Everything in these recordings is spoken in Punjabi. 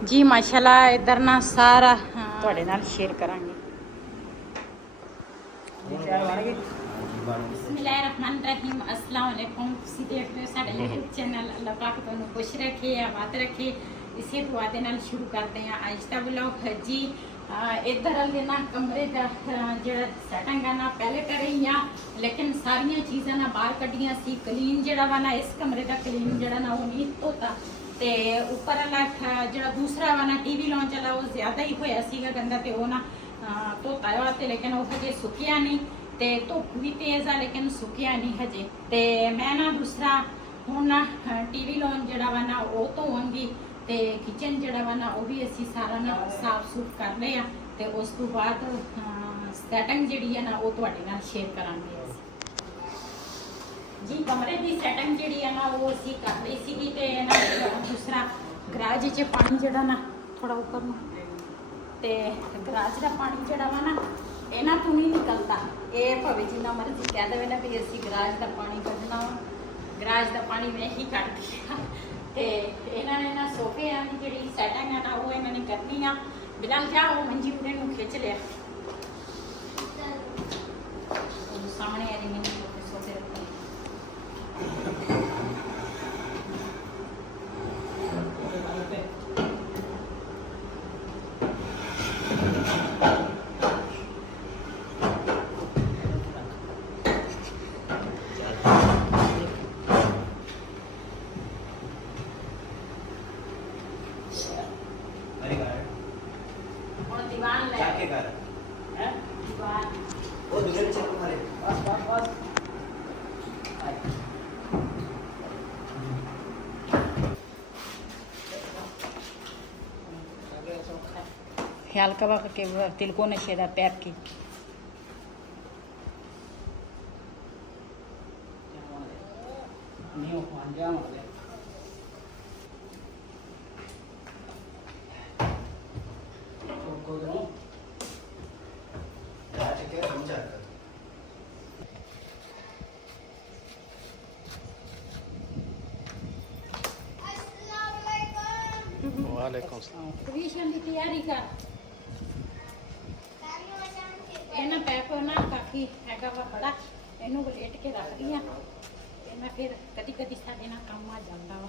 जी माशाल्लाह इधर ना सारा ਤੁਹਾਡੇ ਨਾਲ ਸ਼ੇਅਰ ਕਰਾਂਗੇ। बिस्मिल्लाहिर्रहमानिर्रहीम अस्सलाम वालेकुम। ਤੁਸੀਂ ਦੇਖ ਰਹੇ ਹੋ ਸਾਡਾ YouTube ਚੈਨਲ। ਅੱਲਾਹ ਪਾਕ ਤੁਹਾਨੂੰ ਖੁਸ਼ ਰੱਖੇ, ਆਬਾਦ ਰੱਖੇ। ਇਸੇ ਦੁਆ ਦੇ ਨਾਲ ਸ਼ੁਰੂ ਕਰਦੇ ਹਾਂ ਅੱਜ ਦਾ ਵਲੌਗ। ਜੀ इधर वाले ना कमरे का जो सैटिंग है ना पहले करे ही आ, लेकिन सारिया चीज़ा ना बाहर कढ़िया सी। क्लीन जड़ा वा ना इस कमरे का क्लीन जड़ा ना वो नहीं धोता, ते ऊपर वाला जो दूसरा वा ना टीवी लॉन्च वाला वो ज़्यादा ही होया सीगा गंदा, ते वो ना धोता वा ते लेकिन वो हजे सुकिया नहीं, ते धुप भी तेज़ आ लेकिन सुकिया नहीं हजे। ते मैं ना दूसरा हूँ ना टीवी लॉन्च जड़ा वा ना वो धोवांगी, ਤੇ ਕਿਚਨ ਜਿਹੜਾ ਵਾ ਨਾ ਉਹ ਵੀ ਅਸੀਂ ਸਾਰਾ ਨਾ ਸਾਫ ਸੁਥਰਾ ਕਰ ਲਿਆ, ਤੇ ਉਸ ਤੋਂ ਬਾਅਦ ਸੈਟਿੰਗ ਜਿਹੜੀ ਹੈ ਨਾ ਉਹ ਤੁਹਾਡੇ ਨਾਲ ਸ਼ੇਅਰ ਕਰਾਂਗੇ ਅਸੀਂ। ਜੀ ਕਮਰੇ ਦੀ ਸੈਟਿੰਗ ਜਿਹੜੀ ਹੈ ਨਾ ਉਹ ਅਸੀਂ ਕਰ ਲਈ ਸੀਗੀ, ਤੇ ਨਾ ਦੂਸਰਾ ਗਰਾਜ 'ਚ ਪਾਣੀ ਜਿਹੜਾ ਨਾ ਥੋੜਾ ਉੱਪਰ ਨੂੰ, ਤੇ ਗਰਾਜ ਦਾ ਪਾਣੀ ਜਿਹੜਾ ਵਾ ਨਾ ਇਹਨਾਂ ਤੋਂ ਨਹੀਂ ਨਿਕਲਦਾ। ਇਹ ਭਾਵੇਂ ਜਿੰਨਾ ਮਰਜ਼ੀ ਕਹਿ ਦੇਵੇ ਨਾ ਵੀ ਅਸੀਂ ਗਰਾਜ ਦਾ ਪਾਣੀ ਕੱਢਣਾ ਵਾ, ਗਰਾਜ ਦਾ ਪਾਣੀ ਮੈਂ ਹੀ ਕੱਢਦੀ ਹਾਂ। ਤੇ ਇਹਨਾਂ ਨੇ ਨਾ ਸੋਫੇ ਆ ਦੀ ਜਿਹੜੀ ਸੈਟਿੰਗ ਹੈ ਨਾ ਉਹ ਇਹਨਾਂ ਨੇ ਕਰਨੀ ਆ। ਬਿਲਾਲ ਜਾ ਉਹ ਮੰਜੀ ਪੂਰੇ ਨੂੰ ਖਿੱਚ ਲਿਆ, ਉਹ ਸਾਹਮਣੇ ਆ ਰਹੀ ਮੈਨੂੰ ਸੋਫੇ ਰੱਖੇ। ख्याल कबा के तिलको नशेदा पैक की वालेकुम सलाम। ट्यूशन की तैयारी कर ਇਹਨਾਂ ਪੈਪ ਨਾ ਕਾਫੀ ਹੈਗਾ ਵਾ ਬੜਾ, ਇਹਨੂੰ ਵਲੇਟ ਕੇ ਰੱਖਦੀ ਆ ਤੇ ਮੈਂ ਫਿਰ ਕਦੀ ਕਦੀ ਸਾਡੇ ਨਾਲ ਕੰਮ ਆ ਜਾਂਦਾ ਵਾ।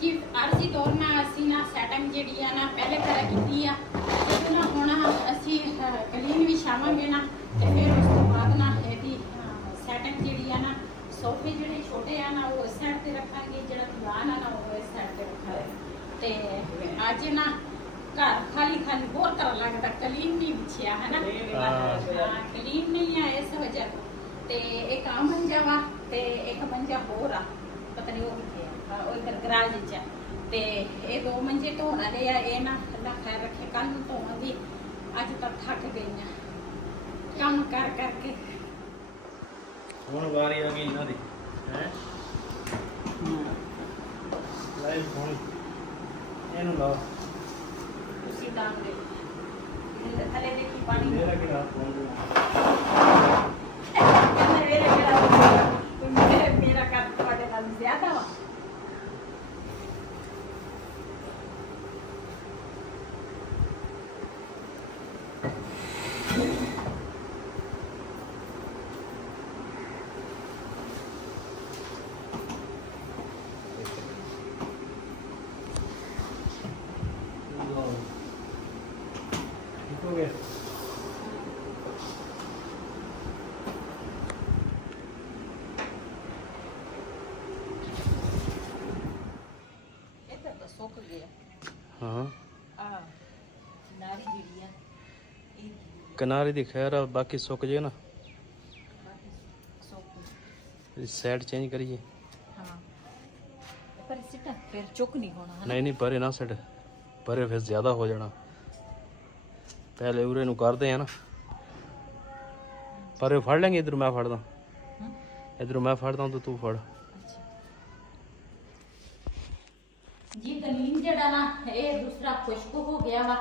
जी आरसी तौर ना असी ना सैटिंग जी है ना पहले तरह की आ, जो ना हूँ असी कलीन भी छावे ना, तो फिर उस तो बाद ना यदि सैटिंग जी है ना सोफे जोड़े छोटे हैं ना वो इस साइड से रखा, जो दीवान है ना वो इस साइड से रखा। तो अज ना घर खाली खाली बहुत तरह लगता, कलीन नहीं बिछिया है ना, कलीन नहीं है इस वजह। तो एक आ मंजा वा ते एक मंजा होर आ, पता नहीं वो कितने इधर गराज च, ते ये दो मंजे धोने वाले आ। ये ना अल्लाह खैर रखे कल नूं धोवांगी, अज तक थक गई काम कर करके। ਹੁਣ ਵਾਰੀ ਆ ਗਈ ਇਹਨਾਂ ਦੀ ਹੈ ਲਾਈਵ ਹੁਣ ਇਹਨੂੰ ਲਾਓ ਤੁਸੀਂ ਦਾਮ ਦੇ ਥੱਲੇ ਦੇਖੀ ਪਾਣੀ ਮੇਰਾ ਕਿਹੜਾ ਫੋਨ ਕਹਿੰਦੇ ਮੇਰਾ ਕਰ ਤੁਹਾਡੇ ਨਾਲ ਜ਼ਿਆਦਾ ਵਾ। हो गया ਇੱਧਰ ਤਾਂ ਸੁੱਕ ਗਿਆ। हाँ ਆ ਨਾਰੀ ਜਿਹੜੀ ਆ ਇਹ किनारे दी खैर आ, बाकी सुक जे ना ਸੁੱਕ साइड चेंज करिए। ਹਾਂ ਪਰ ਸਿੱਟਾ ਫਿਰ ਚੁੱਕ ਨਹੀਂ ਹੋਣਾ ਹਨਾ। नहीं नहीं परे ना सट परे फिर ज़्यादा हो जाना। पहले उरे नु करते हैं ना, परे फड़ लेंगे इधर मैं फड़दा इधरों मैं फड़दा तो तू फड़। जी कलीन जड़ा ना ये दूसरा खुश्क हो गया वा,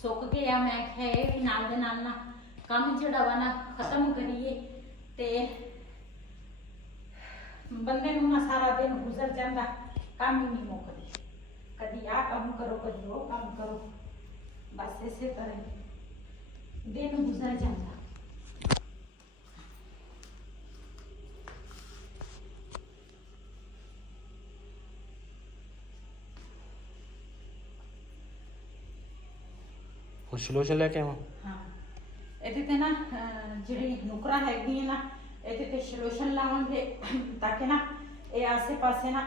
सुक गया। मैं है भी नाल दे नाल ना काम जड़ा वा ना खत्म करिए ते बंदे नूं ना सारा दिन गुजर जांदा, काम ही नहीं मुकदे। कदी आ काम करो कदी वो काम करो, बस इसे तरह दिन गुजर जाता। सोल्यूशन लेके आवा। हाँ ਇਹਦੇ ਤੇ ਨਾ ਜਿਹੜੀ ਨੁਕਰਾਂ ਹੈਗੀਆਂ ਨਾ ਇਹਦੇ ਤੇ ਸੋਲੂਸ਼ਨ ਲਾਵਾਂਗੇ ਤਾਂ ਕਿ ਨਾ ਇਹ ਆਸੇ ਪਾਸੇ ਨਾ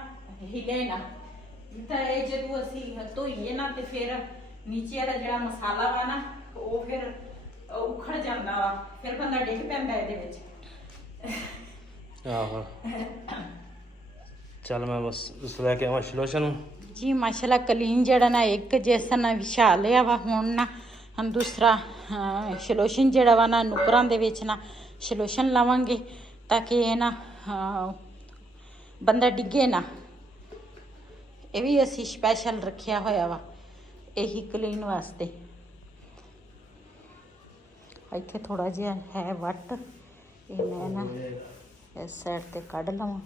ਹਿਲੇ ਨਾ। ਤਾਂ ਇਹ ਜਦੋਂ ਅਸੀਂ ਧੋਈਏ ਨਾ ਤੇ ਫਿਰ ਨੀਚੇ ਵਾਲਾ ਜਿਹੜਾ ਮਸਾਲਾ ਵਾ ਨਾ ਉਹ ਫਿਰ ਉਖੜ ਜਾਂਦਾ ਵਾ, ਫਿਰ ਬੰਦਾ ਡਿੱਗ ਪੈਂਦਾ ਇਹਦੇ ਵਿੱਚ। ਆਹੋ ਚੱਲ ਮੈਂ ਬਸ ਉਸ ਲੈ ਕੇ ਆਵਾਂ ਸੋਲੂਸ਼ਨ। ਜੀ ਮਾਸ਼ਾਅੱਲਾ ਕਲੀਨ ਜਿਹੜਾ ਨਾ ਇੱਕ ਜੈਸਾ ਨਾ ਵਿਛਾ ਲਿਆ ਵਾ। ਹੁਣ ਨਾ हम दूसरा सलोशन जड़ा वा ना नुकरां दे विच ना सलोशन लावांगे ताकि ये ना बंदा डिगे ना। ये भी असी स्पैशल रखिया होया वा यही क्लीन वास्ते। इत्थे थोड़ा जिहा है वट, ये मैं ना इस साइड ते कढ़ लवां।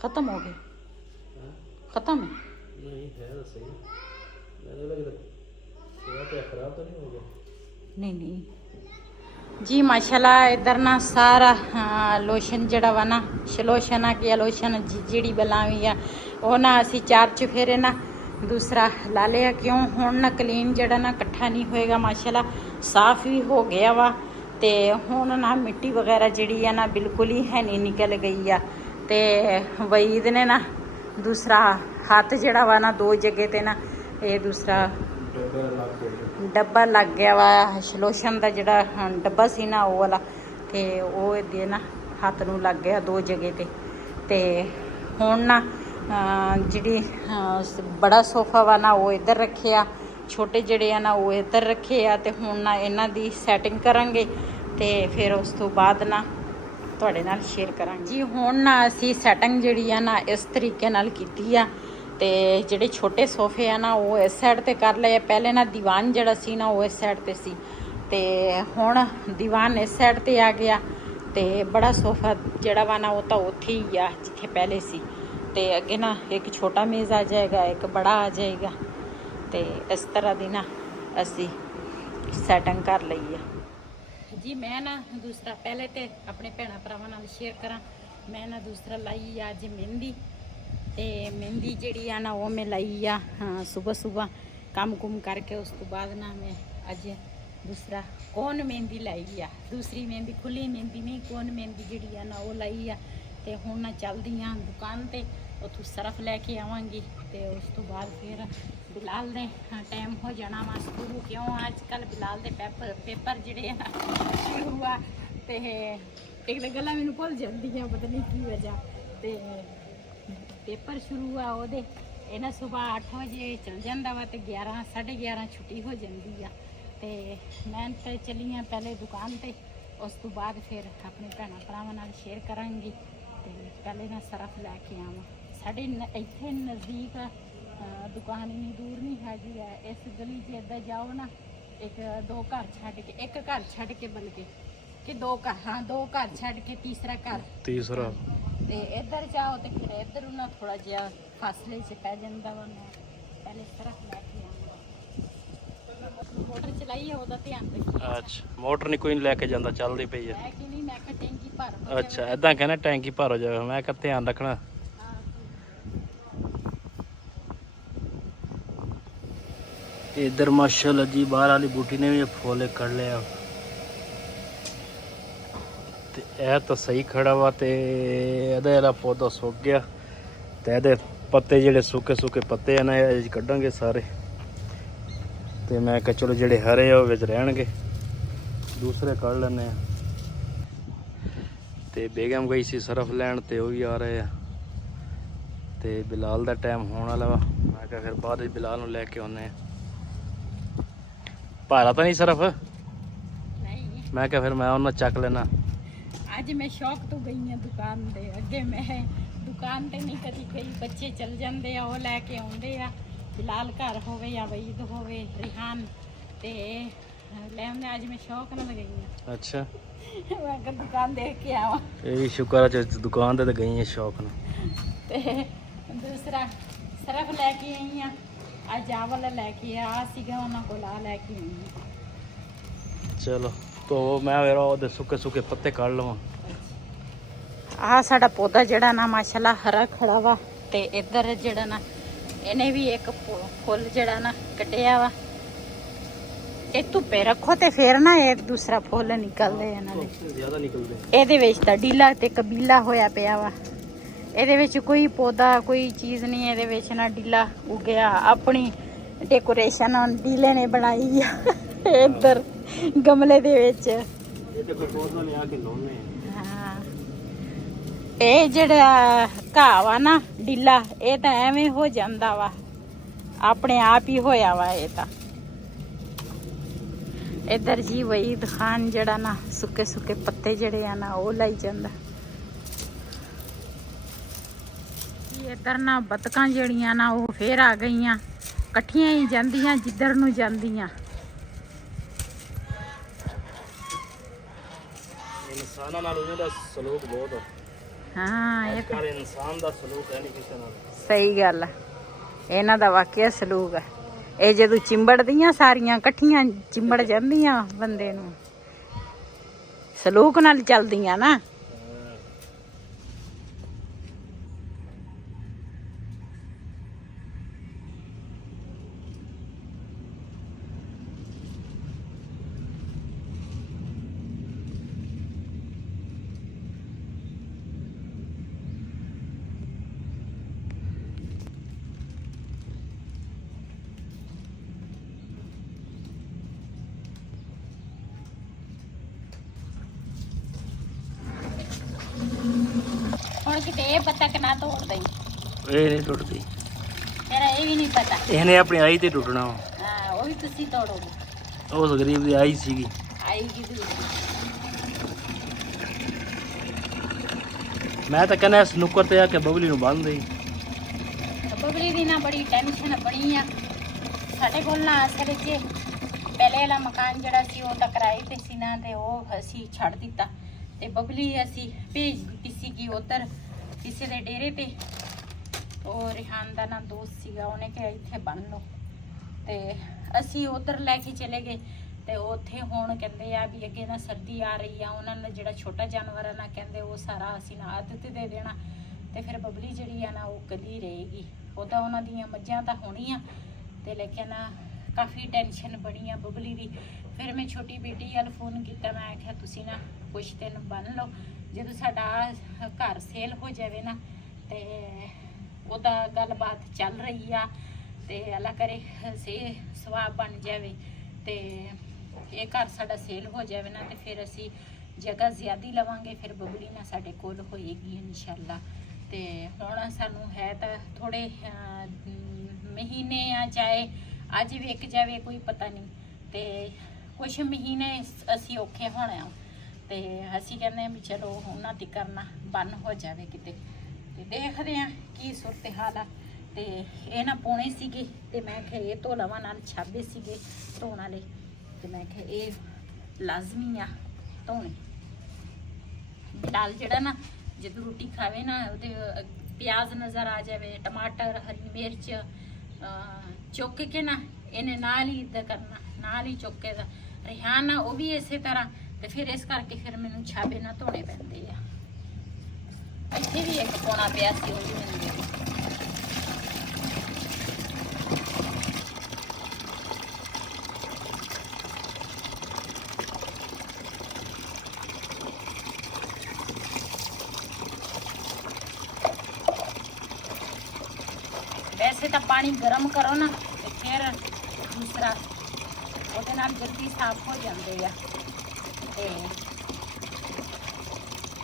खत्म हो गए? खत्म है? नहीं है तो सही। मैंने लगा तो खराब तो नहीं हो गया। नहीं नहीं जी माशाल्लाह इधर ना सारा लोशन जड़ा वा ना सलोशन आ कि लोशन जिड़ी बलावी आ वो ना असी चार चुफेरे ना दूसरा ला लिया। क्यों हुण ना क्लीन जड़ा ना इकट्ठा नहीं होएगा। माशाल्लाह साफ भी हो गया वा ते हुण ना मिट्टी वगैरह जिड़ी है ना बिल्कुल ही है नहीं निकल गई आ। ते वईद ने ना दूसरा हाथ जड़ा वा ना दो जगह ते ना ये दूसरा डब्बा लग गया वा सलोशन का जड़ा डब्बा सी ना वो वाला, ते वो इहदे ना हाथ नूं लग गया दो जगह ते हुण ना जिहड़ी बड़ा सोफा वा ना वो इधर रखे आ, छोटे जड़े आ ना वो इधर रखे आ। ते हुण ना इन्हां दी सैटिंग करांगे ते फिर उस तो बाद ना ਤੁਹਾਡੇ ਨਾਲ ਸ਼ੇਅਰ ਕਰਾਂਗੇ। ਜੀ ਹੁਣ ਨਾ ਅਸੀਂ ਸੈਟਿੰਗ ਜਿਹੜੀ ਆ ਨਾ ਇਸ ਤਰੀਕੇ ਨਾਲ ਕੀਤੀ ਆ ਤੇ ਜਿਹੜੇ ਛੋਟੇ ਸੋਫੇ ਆ ਨਾ ਉਹ ਇਸ ਸਾਈਡ ਤੇ ਕਰ ਲਏ। ਪਹਿਲੇ ਨਾ ਦੀਵਾਨ ਜਿਹੜਾ ਸੀ ਨਾ ਉਹ ਇਸ ਸਾਈਡ ਤੇ ਸੀ ਤੇ ਹੁਣ ਦੀਵਾਨ ਇਸ ਸਾਈਡ ਤੇ ਆ ਗਿਆ ਤੇ ਬੜਾ ਸੋਫਾ ਜਿਹੜਾ ਵਾ ਨਾ ਉਹ ਤਾਂ ਉੱਥੇ ਹੀ ਆ ਜਿੱਥੇ ਪਹਿਲੇ ਸੀ। ਤੇ ਅੱਗੇ ਨਾ ਇੱਕ ਛੋਟਾ ਮੇਜ਼ ਆ ਜਾਏਗਾ, ਇੱਕ ਬੜਾ ਆ ਜਾਏਗਾ ਤੇ ਇਸ ਤਰ੍ਹਾਂ ਦੀ ਨਾ ਅਸੀਂ ਸੈਟਿੰਗ ਕਰ ਲਈ ਆ। जी मैं ना दूसरा पहले तो अपने भैन भरावां नाल शेयर करा। मैं ना दूसरा लाई अज मेहंदी ते मेहंदी जिहड़ी आ ना वो मैं लाई आ सुबह सुबह काम कुम करके। उस तो बाद ना मैं अज दूसरा कौन मेहंदी लाई आ, दूसरी मेहंदी खुली मेहंदी नहीं कौन मेहंदी जिहड़ी आ ना वो लाई आ। ते हुण ना चलदी आ दुकान ते उत्थों सरफ लैके आवांगी ते उस तो बाद फिर बिलाल दे टाइम हो जाना वा स्कूल। क्यों अजकल बिलाल दे पेपर जिहड़े आ ना शुरू आ ते एक तो गल्लां मैनूं भुल जांदियां पता नहीं की वजह। ते पेपर शुरू आ ओहदे ਇਹ ਨਾ सुबह 8 ਵਜੇ चल जाता वा ते 11 साढ़े 11 छुट्टी हो जाती आ। ते मैं तो चली हाँ पहले दुकान ते, उस तो बाद फिर अपने भैन भरावां नाल शेयर करांगी। ते पहले ना सरफ लैके आवां। साढ़े इत्थे नज़दीक दुकान इन्नी दूर नहीं हैगी है। इस गली च इधर जाओ ना एक दो घर छड्ड के, एक घर छड्ड के बल्कि कि दो घर, हाँ दो घर छड्ड के तीसरा घर तीसरा ते इधर जाओ तो फिर इधर ना थोड़ा जिहा फासले से पै जाता वा। मैं पहले सरफ लैके आवां। मोटर चलाई है ਉਹਦਾ ਧਿਆਨ ਰੱਖੀ। अच्छा मोटर नहीं कोई लेके जाता चलती पई है। मैं कि नहीं मैं कि टैंकी भर हो अच्छा इदां कहना टैंकी भर हो जाए, मैं कब ध्यान रखना। इधर माशाल्लाह जी बाहर वाली बूटी ने भी फुल कड़ लिया ते यह तो सही खड़ा वा ते ਇਹਦਾ ਜਿਹੜਾ पौधा सुक गया ते ਇਹਦੇ पत्ते ਜਿਹੜੇ सूखे सूखे पत्ते हैं ना ये कड्डांगे सारे। ते मैं कहा चलो ਜਿਹੜੇ हरे आ ਉਹ ਵਿੱਚ ਰਹਿਣਗੇ, दूसरे कड़ ਲੈਣੇ ਆ। ਤੇ ਤੇ ਬੇਗਮ ਗਈ ਸੀ ਸਰਫ ਲੈਣ ਤੇ ਉਹ ਵੀ ਆ ਰਹੇ ਆ। ਤੇ ਬਿਲਾਲ ਦਾ ਟਾਈਮ ਹੋਣ ਵਾਲਾ ਵਾ। ਮੈਂ ਕਿਹਾ ਫਿਰ ਬਾਅਦ ਵਿੱਚ ਬਿਲਾਲ ਨੂੰ ਲੈ ਕੇ ਆਉਂਦੇ ਆ। ਭਾਰਾ ਤਾਂ ਨਹੀਂ ਸਰਫ? ਨਹੀਂ, ਮੈਂ ਕਿਹਾ ਫਿਰ ਮੈਂ ਉਹਨਾਂ ਚੱਕ ਲੈਣਾ। ਅੱਜ ਮੈਂ ਸ਼ੌਕ ਤੋਂ ਗਈ ਆ ਦੁਕਾਨ ਦੇ ਅੱਗੇ। ਮੈਂ ਦੁਕਾਨ ਤੇ ਨਹੀਂ ਕਦੀ ਗਈ, ਬੱਚੇ ਚਲ ਜਾਂਦੇ ਆ, ਉਹ ਲੈ ਕੇ ਆਉਂਦੇ ਆ। ਬਿਲਾਲ ਘਰ ਹੋਵੇ ਜਾਂ ਵਈਦ ਹੋਵੇ, ਰਿਹਾਨ ਤੇ ਲੈ ਆਉਂਦੇ। ਅੱਜ ਮੈਂ ਸ਼ੌਕ ਨਾਲ ਗਈ ਆ। ਅੱਛਾ, ਮੈਂ ਕਿਹਾ ਦੁਕਾਨ ਦੇਖ ਕੇ ਆਵਾਂ। ਇਹ ਵੀ ਸ਼ੁਕਰ ਆ ਦੁਕਾਨ ਤੇ ਗਈ ਹੈ ਸ਼ੌਕ ਨਾਲ। ਤੇ ਦੂਸਰਾ ਸਰਫ ਲੈ ਕੇ ਆਈ ਆ। ਅੱਜ ਆਹ ਵਾਲਾ ਲੈ ਕੇ ਆ ਸੀਗਾ ਉਹਨਾਂ ਕੋਲ, ਆ ਲੈ ਕੇ ਆਈ ਆ। ਚਲੋ ਤੋ ਮੈਂ ਵੇਰਾ ਉਹਦੇ ਸੁੱਕੇ ਸੁੱਕੇ ਪੱਤੇ ਕੱਢ ਲਵਾਂ। ਆਹ ਸਾਡਾ ਪੌਦਾ ਜਿਹੜਾ ਨਾ ਮਾਸ਼ਾਅੱਲਾ ਹਰਾ ਖੜਾ ਵਾ। ਤੇ ਇੱਧਰ ਜਿਹੜਾ ਨਾ ਇਹਨੇ ਵੀ ਇੱਕ ਫੁੱਲ ਜਿਹੜਾ ਨਾ ਕੱਢਿਆ ਵਾ। ਇਹ ਧੁੱਪੇ ਰੱਖੋ ਤੇ ਫਿਰ ਨਾ ਇਹ ਦੂਸਰਾ ਫੁੱਲ ਨਿਕਲਦੇ ਇਹਨਾਂ ਦੇ ਜ਼ਿਆਦਾ ਨਿਕਲਦੇ। ਇਹਦੇ ਵਿੱਚ ਤਾਂ ਡੀਲਾ ਤੇ ਕਬੀਲਾ ਹੋਇਆ ਪਿਆ ਵਾ। ਇਹਦੇ ਵਿੱਚ ਕੋਈ ਪੌਦਾ ਕੋਈ ਚੀਜ਼ ਨਹੀਂ, ਇਹਦੇ ਵਿੱਚ ਨਾ ਡੀਲਾ ਉਗਿਆ। ਆਪਣੀ ਡੈਕੋਰੇਸ਼ਨ ਡੀਲੇ ਨੇ ਬਣਾਈ ਆ ਇੱਧਰ ਗਮਲੇ ਦੇ ਵਿੱਚ। ਇਹ ਤੇ ਕੋਈ ਪੌਦਾ ਨਹੀਂ ਆ ਕੇ ਲਾਉਣੇ ਆ। ਹਾਂ, ਇਹ ਜਿਹੜਾ ਘਾਹ ਵਾ ਨਾ ਡੀਲਾ, ਇਹ ਤਾਂ ਐਵੇਂ ਹੋ ਜਾਂਦਾ ਵਾ, ਆਪਣੇ ਆਪ ਹੀ ਹੋਇਆ ਵਾ ਇਹ ਤਾਂ। ਇੱਧਰ ਜੀ ਵਹੀਦ ਖਾਨ ਜਿਹੜਾ ਨਾ ਸੁੱਕੇ ਸੁੱਕੇ ਪੱਤੇ ਜਿਹੜੇ ਆ ਨਾ ਉਹ ਲਾਈ ਜਾਂਦਾ। ਇੱਧਰ ਨਾ ਬਤਕਾਂ ਜਿਹੜੀਆਂ ਨਾ ਉਹ ਫੇਰ ਆ ਗਈਆਂ, ਇਕੱਠੀਆਂ ਹੀ ਜਾਂਦੀਆਂ ਜਿੱਧਰ ਨੂੰ ਜਾਂਦੀਆਂ। ਇਨਸਾਨਾਂ ਨਾਲ ਉਹਨਾਂ ਦਾ ਸਲੂਕ ਬਹੁਤ ਆ। ਹਾਂ, ਇਹ ਤਾਂ ਇਨਸਾਨ ਦਾ ਸਲੂਕ ਹੈ ਨਹੀਂ ਕਿਸੇ ਨਾਲ। ਸਹੀ ਗੱਲ ਆ, ਇਹਨਾਂ ਦਾ ਵਾਕਿਆ ਸਲੂਕ ਆ। ਇਹ ਜਦੋਂ ਚਿੰਬੜਦੀਆਂ ਸਾਰੀਆਂ ਇਕੱਠੀਆਂ ਚਿੰਬੜ ਜਾਂਦੀਆਂ ਬੰਦੇ ਨੂੰ, ਸਲੂਕ ਨਾਲ ਚੱਲਦੀਆਂ ਨਾ। ਹੁਣ ਕਿਤੇ ਇਹ ਬੱਤਕ ਨਾ ਤੋੜ ਦੇਈ। ਇਹ ਨਹੀਂ ਟੁੱਟਦੀ, ਤੇਰਾ ਇਹ ਵੀ ਨਹੀਂ ਪਤਾ। ਇਹਨੇ ਆਪਣੀ ਆਈ ਤੇ ਟੁੱਟਣਾ ਵਾ। ਹਾਂ, ਉਹ ਵੀ ਤੁਸੀਂ ਤੋੜੋਗੇ। ਉਸ ਗਰੀਬ ਦੀ ਆਈ ਸੀਗੀ। ਆਏਗੀ ਵੀ। ਮੈਂ ਤਾਂ ਕਹਿੰਦਾ ਸਨੁੱਕਰ ਤੇ ਆ ਕੇ ਬਬਲੀ ਨੂੰ ਬੰਨ ਦੇਈ। ਬਬਲੀ ਦੀ ਨਾ ਬੜੀ ਟੈਨਸ਼ਨ ਬਣੀ ਆ ਸਾਡੇ ਕੋਲ ਨਾ। ਅਸਲ ਵਿੱਚ ਪਹਿਲੇ ਵਾਲਾ ਮਕਾਨ ਜਿਹੜਾ ਸੀ ਉਹ ਤਾਂ ਕਿਰਾਏ ਤੇ ਸੀ ਨਾ, ਤੇ ਉਹ ਅਸੀਂ ਛੱਡ ਦਿੱਤਾ। ਤੇ ਬਬਲੀ ਅਸੀਂ ਭੇਜ ਦਿੱਤੀ ਸੀਗੀ ਉੱਧਰ ਕਿਸੇ ਦੇ ਡੇਰੇ ਤੇ। ਉਹ ਰਿਹਾਨ ਦਾ ਨਾ ਦੋਸਤ ਸੀਗਾ, ਉਹਨੇ ਕਿਹਾ ਇੱਥੇ ਬੰਨ ਲਓ। ਤੇ ਅਸੀਂ ਉੱਧਰ ਲੈ ਕੇ ਚਲੇ ਗਏ। ਤੇ ਉੱਥੇ ਹੁਣ ਕਹਿੰਦੇ ਆ ਵੀ ਅੱਗੇ ਨਾ ਸਰਦੀ ਆ ਰਹੀ ਆ, ਉਹਨਾਂ ਨੇ ਜਿਹੜਾ ਛੋਟਾ ਜਾਨਵਰ ਆ ਨਾ ਕਹਿੰਦੇ ਉਹ ਸਾਰਾ ਅਸੀਂ ਨਾ ਆਦਤ ਦੇ ਦੇਣਾ। ਤੇ ਫਿਰ ਬਬਲੀ ਜਿਹੜੀ ਆ ਨਾ ਉਹ ਕੱਲੀ ਰਹੇਗੀ। ਉਹਦਾ ਉਹਨਾਂ ਦੀਆਂ ਮੱਝਾਂ ਤਾਂ ਹੋਣੀਆਂ, ਤੇ ਲੇਕਿਨ ਕਾਫੀ ਟੈਨਸ਼ਨ ਬਣੀ ਆ ਬਬਲੀ ਦੀ। ਫਿਰ ਮੈਂ ਛੋਟੀ ਬੇਟੀ ਵੱਲ ਫੋਨ ਕੀਤਾ, ਮੈਂ ਆਖਿਆ ਤੁਸੀਂ ਨਾ ਕੁਛ ਦਿਨ ਬੰਨ ਲਓ, ਜਦੋਂ ਸਾਡਾ ਘਰ ਸੇਲ ਹੋ ਜਾਵੇ ਨਾ ਤੇ ਉਹਦਾ ਗੱਲਬਾਤ ਚੱਲ ਰਹੀ ਆ ਤੇ ਅੱਲਾ ਕਰੇ ਸੇ ਸਵਾਬ ਬਣ ਜਾਵੇ ਤੇ ਇਹ ਘਰ ਸਾਡਾ ਸੇਲ ਹੋ ਜਾਵੇ ਨਾ, ਤੇ ਫਿਰ ਅਸੀਂ ਜਗ੍ਹਾ ਜ਼ਿਆਦੀ ਲਵਾਂਗੇ। ਫਿਰ ਬਬਲੀ ਨਾ ਸਾਡੇ ਕੋਲ ਹੋਏਗੀ ਇਨਸ਼ਾਅੱਲਾ। ਤੇ ਹੁਣ ਸਾਨੂੰ ਹੈ ਤਾਂ ਥੋੜੇ ਮਹੀਨੇ ਆ, ਚਾਹੇ ਅੱਜ ਵਿਕ ਜਾਵੇ ਕੋਈ ਪਤਾ ਨਹੀਂ, ਤੇ ਕੁਛ ਮਹੀਨੇ ਅਸੀਂ ਔਖੇ ਹੋਣੇ ਆ। ਤੇ ਅਸੀਂ ਕਹਿੰਦੇ ਆ ਵੀ ਚਲੋ ਉਹਨਾਂ ਦੀ ਕਰਨਾ ਬੰਨ ਹੋ ਜਾਵੇ ਕਿਤੇ। ਤੇ ਦੇਖਦੇ ਆ ਕੀ ਸੂਰਤ ਹਾਲ ਆ। ਤੇ ਇਹ ਨਾ ਪਾਉਣੇ ਸੀਗੇ, ਤੇ ਮੈਂ ਕਿਹਾ ਇਹ ਧੋ ਲਵਾਂ, ਨਾਲ ਛਾਬੇ ਸੀਗੇ ਧੋਣ ਵਾਲੇ, ਤੇ ਮੈਂ ਕਿਹਾ ਇਹ ਲਾਜ਼ਮੀ ਆ ਧੋਣੇ। ਬਿਲਾਲ ਜਿਹੜਾ ਨਾ ਜਦੋਂ ਰੋਟੀ ਖਾਵੇ ਨਾ ਉਹਦੇ ਪਿਆਜ਼ ਨਜ਼ਰ ਆ ਜਾਵੇ, ਟਮਾਟਰ, ਹਰੀ ਮਿਰਚ ਚੁੱਕ ਕੇ ਨਾ ਇਹਨੇ ਨਾਲ ਹੀ ਇੱਦਾਂ ਕਰਨਾ, ਨਾਲ ਹੀ ਚੁੱਕੇਗਾ। ਰਿਹਾਨ ਨਾ ਉਹ ਵੀ ਇਸੇ ਤਰ੍ਹਾਂ। ਤੇ ਫਿਰ ਇਸ ਕਰਕੇ ਫਿਰ ਮੈਨੂੰ ਛਾਬੇ ਨਾ ਧੋਣੇ ਪੈਂਦੇ ਆ। ਇੱਥੇ ਵੀ ਇੱਕ ਪਾਉਣਾ ਪਿਆ ਸੀ, ਉਹ ਵੀ ਮੈਨੂੰ ਦੇ ਦਿਓ। वैसे तो पानी गर्म करो ना तो फिर दूसरा ਉਹਦੇ ਨਾਲ ਜਲਦੀ ਸਾਫ਼ ਹੋ ਜਾਂਦੇ ਆ। ਤੇ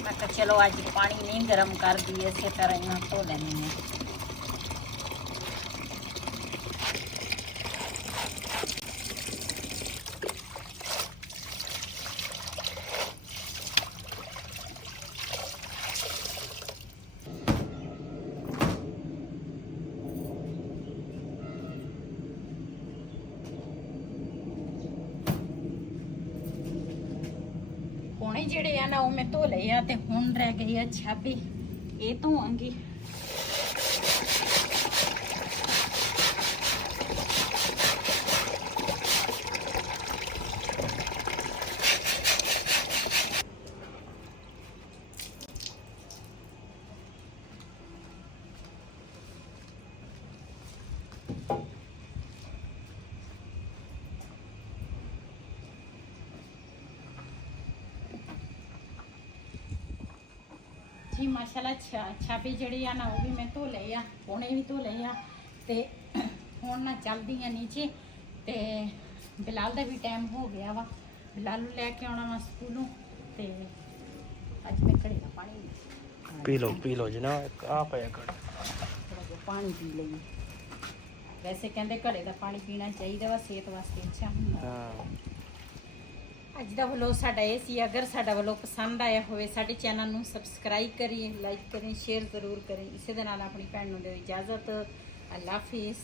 ਮੈਂ ਕਿਹਾ ਚਲੋ ਅੱਜ ਪਾਣੀ ਨਹੀਂ ਗਰਮ ਕਰਦੀ, ਇਸੇ ਤਰ੍ਹਾਂ ਹੀ ਮੈਂ ਧੋ ਲੈਂਦੀ ਹਾਂ। ਹੁਣੇ ਜਿਹੜੇ ਆ ਨਾ ਉਹ ਮੈਂ ਧੋ ਲਏ ਆ ਤੇ ਹੁਣ ਰਹਿ ਗਈ ਆ ਛਾਬੀ, ਇਹ ਧੋਵਾਂਗੀ। ਜੀ ਮਾਸ਼ਾਅੱਲਾ ਛਾਬੀ ਜਿਹੜੀ ਆ ਨਾ ਉਹ ਵੀ ਮੈਂ ਧੋ ਲਈ ਆ, ਪੋਣੇ ਵੀ ਧੋ ਲਏ ਆ ਤੇ ਹੁਣ ਨਾ ਚੱਲਦੀ ਆ ਨੀਚੇ। ਤੇ ਬਿਲਾਲ ਦਾ ਵੀ ਟਾਈਮ ਹੋ ਗਿਆ ਵਾ, ਬਿਲਾਲ ਨੂੰ ਲੈ ਕੇ ਆਉਣਾ ਵਾ ਸਕੂਲੋਂ। ਤੇ ਅੱਜ ਮੈਂ ਘੜੇ ਦਾ ਪਾਣੀ ਪੀ ਲਓ ਜਨਾਬ, ਆ ਪਿਆ ਘੜਾ, ਥੋੜਾ ਜਿਹਾ ਪਾਣੀ ਪੀ ਲਈਏ। ਵੈਸੇ ਕਹਿੰਦੇ ਘੜੇ ਦਾ ਪਾਣੀ ਪੀਣਾ ਚਾਹੀਦਾ ਵਾ, ਸਿਹਤ ਵਾਸਤੇ ਅੱਛਾ ਹੁੰਦਾ। ਹਾਂ ਅੱਜ ਦਾ ਵਲੋਗ ਸਾਡਾ ਇਹ ਸੀ। ਅਗਰ ਸਾਡਾ ਵਲੋਗ ਪਸੰਦ ਆਇਆ ਹੋਵੇ ਸਾਡੇ ਚੈਨਲ ਨੂੰ ਸਬਸਕ੍ਰਾਈਬ ਕਰੀਏ, ਲਾਈਕ ਕਰੀਏ, ਸ਼ੇਅਰ ਜ਼ਰੂਰ ਕਰੀਏ। ਇਸੇ ਦੇ ਨਾਲ ਆਪਣੀ ਭੈਣ ਨੂੰ ਦਿਓ ਇਜਾਜ਼ਤ। ਅੱਲਾ ਹਾਫਿਜ਼।